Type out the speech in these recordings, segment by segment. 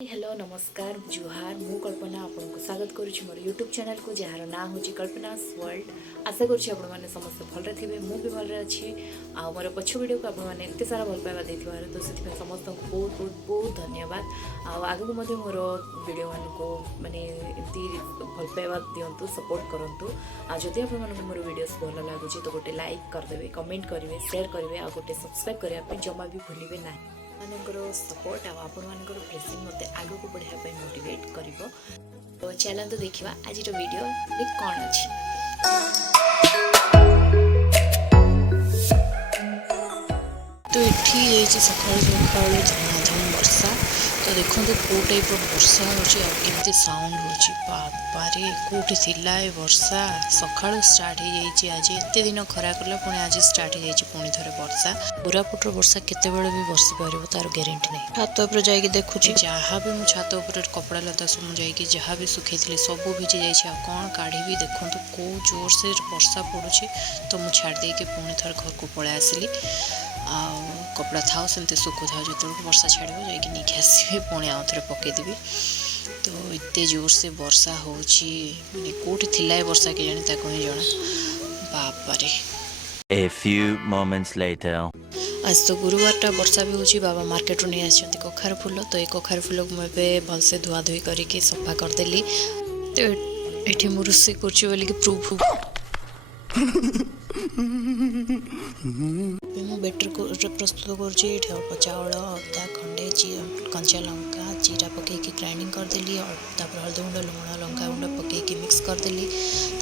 Hello नमस्कार जुहार मु कल्पना आपको स्वागत करुच्ची मोर यूट्यूब चैनल को जार ना हूँ कल्पनास वर्ल्ड। आशा करुच्ची आपण मैंने समस्त भलरे थे मु भी भलरे अच्छी आ मोर पछ वीडियो को आपने एत सारा भल पाइबा देथिबार तो से समस्त को बहुत बहुत बहुत धन्यवाद। आगू मोर वीडियो मान को माने एमती भल पाइबा दिंतु सपोर्ट करूँ। जदि आप मोर वीडियोस भल लगुच तो गोटे लाइक करदे कमेंट करेंगे शेयर करेंगे आ गोटे सब्सक्राइब करने जमा भी भूलिए ना मानकर सपोर्ट आपर प्रेसिंग मत आग को बढ़ाई मोटिवेट कर। तो चलते देखा आज वीडियो कौन अच्छी। तो ये सकाल सकाल झमाझम वर्षा तो देखो कौ टाइप वर्षा होती साउंड हो बापारे कौटी थिला ए वर्षा सका स्टार्ट हो जाए आज एत दिन खरा कला पुणी आज स्टार्ट हो पुणी थे वर्षा कोरापुटर वर्षा केत भी बसी पार तार ग्यारंटी नहीं। छात उपर जाकि देखुची जहाँ भी मुझे छात उपर कपड़ा लता सब मुझे जहाँ भी सुखी सब भिजी जाइए कौन काढ़ी देखो कौ जोर से वर्षा पड़ुची तो मुझे छाड़ देके पुणी थे घर को पलि आसली आ कपड़ा था सेमती सुखु था जो वर्षा छाड़ जाकि आसबि पुणी आउ थे पकईदेवी। तो एत जोर से वर्षा होची माने कोठी थिला वर्षा के जाने ताको ही जना बापारे। A few moments later. आज तो गुरुवार टा वर्षा भी होची बाबा मार्केट रू नहीं आछंती कखार फूल तो एक कखार फूल को मैं भलसे धुआ धुई करके सफा करदेली। तो एठी मु रोषे करछि बोली कि प्रूफ मु बेटर को प्रस्तुत करछि। एठी अल्प चावल अदा खंडे कंचा लंका जीरा पकईकि ग्राइंडिंग करदेली और तापर हल्दी गुंड लुण लंका गुंड पकईकि मिक्स करदेली।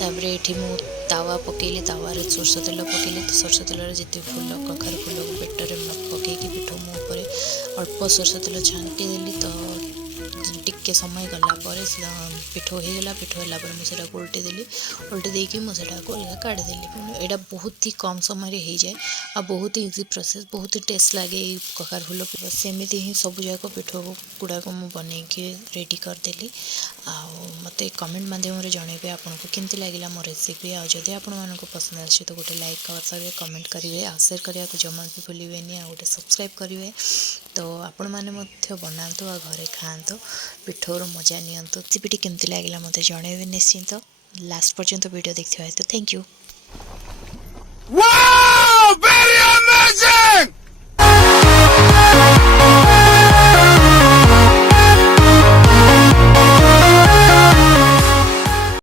तापर एठी मु तावा पकईली तावा सोरष तेल पकईली तो सोरष तेल जिते फूल कखार फूल को बेटर पकईकि पिठ मु ऊपर अल्प सोरष तेल छांटी देली। तो टिके समय गला पिठ होगा पिठ होला मुझे उल्टी देली उल्टी देकी मुझे अलग काढ़ीदेली। यहाँ बहुत ही कम समय हो जाए आ बहुत ही इजी प्रोसेस बहुत ही टेस्ट लगे कखार फूल सेमती ही सब जाक पिठ गुड़ाक मुझे बनईकी रेडी करदेली। मत कमेंट मध्यम जनइबे आपको केमती लगे मो रेसिपी आदि आपको पसंद आसे तो गोटे लाइक कर कमेंट करेंगे आ शेयर करने को जमा भी भूलें आ गोटे सब्सक्राइब करेंगे। तो आपण मैंने बनातु आ घरे खातु पिठोर मजा नियंतु रेसिपीटी केमती लगे मत जनइबे निश्चिंत लास्ट पर्यंत वीडियो देखते तो thank you. Wow! Very amazing!